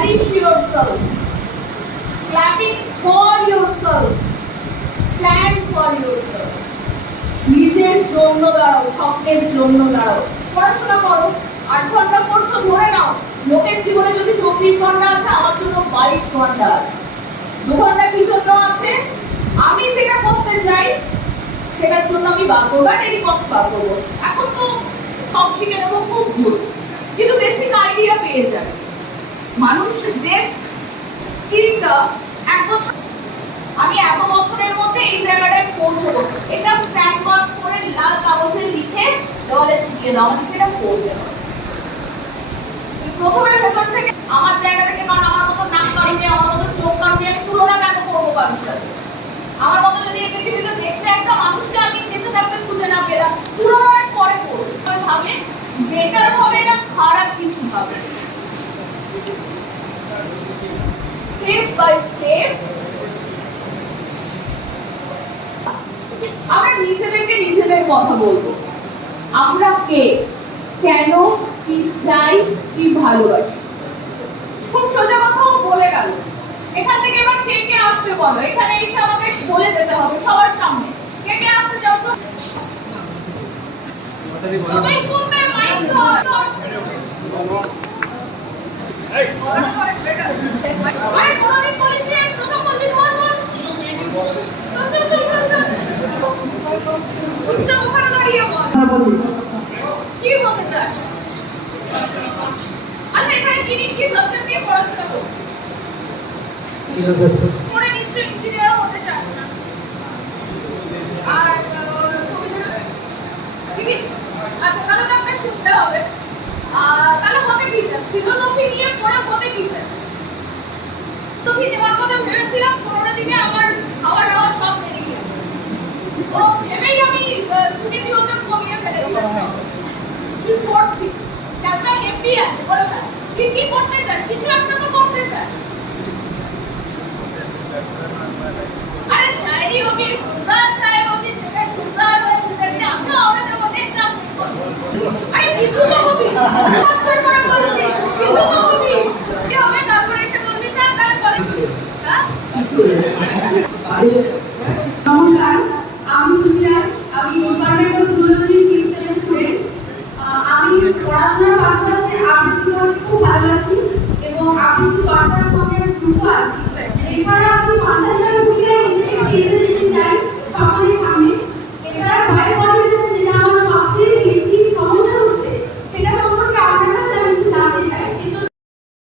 cherish yourself, clapping for yourself, stand for yourself. নিজের জন্য দাঁড়াও, স্বপ্নের জন্য দাঁড়াও। পড়াশোনা করো, 8 ঘন্টা পড়ছো ধরে নাও, লোকের জীবনে যদি 24 ঘন্টা আছে, আমার জন্য 22 ঘন্টা আছে। 2 ঘন্টা কি জন্য আছে? আমি যেটা করতে চাই সেটার জন্য আমি বাধ্যবাধকতারই পথ পার করবো। এখন তো সব শিখে নেবো খুব দূর, কিন্তু বেসিক আইডিয়া পেয়ে যাবে। মানুষ যে স্কিলটা এক বছর, আমি এত বছরের মধ্যে এই জায়গাটায় পৌঁছবো, এটা স্ট্যাম্প মার্ক করে লাল কাগজে লিখে দেওয়ালে চিপিয়ে দাও, আমাদেরকে এটা করতে হবে। প্রথমের ভেতর থেকে আমার জায়গা থেকে, কারণ আমার মতো নাক কারণে, আমার মতো চোখ কারণে আমি তুলনা কেন করবো কারোর সাথে? আমার মতো যদি এই পৃথিবীতে দেখতে একটা মানুষকে আমি বেঁচে থাকতে খুঁজে না পেলাম, তুলনায় পরে করবো ভাবে বেটার হবে না খারাপ কিছু হবে। স্টেপ বাই স্টেপ আমরা নিজেদেরকে নিজেদের কথা বলবো। আমরা কে, কেন, কি চাই, কি ভালোবাসি। খুব সোজা কথাও বলে গেল। এখান থেকে এবার কে কে আসবে বলো, এখানে এসে আমাকে বলে যেতে হবে সবার সামনে। কে কে আসতে যাও তো? সবাই শুনবে, মাইক ধর। আরে কোনদিন বলিস না, প্রথম বলবি ধর বল। চুপচাপ ওখানে দাঁড়িয়ে বল। কি হতে চাস? আচ্ছা, এখানে কি সাবজেক্ট নিয়ে পড়াশোনা করছিস? পরে নিশ্চয়ই ইঞ্জিনিয়ার হতে চাস না? আর আচ্ছা, তাহলে তো আপনাকে শুনতে হবে। তাহলে হবে কি চাস? ফিলোসফি নিয়ে পড়ে হবে কি চাস? তো কি নেওয়ার কথা ভেবেছিলাম, 15 দিনে আমার খাওয়া দাওয়া সব বেরিয়ে গেছে। ও ভেবেই আমি 2 কেজি ওজন কমিয়ে ফেলেছিলাম। কি করছি? কালটা হ্যাপি আছে বলে না? কি করতে চাস? কিছু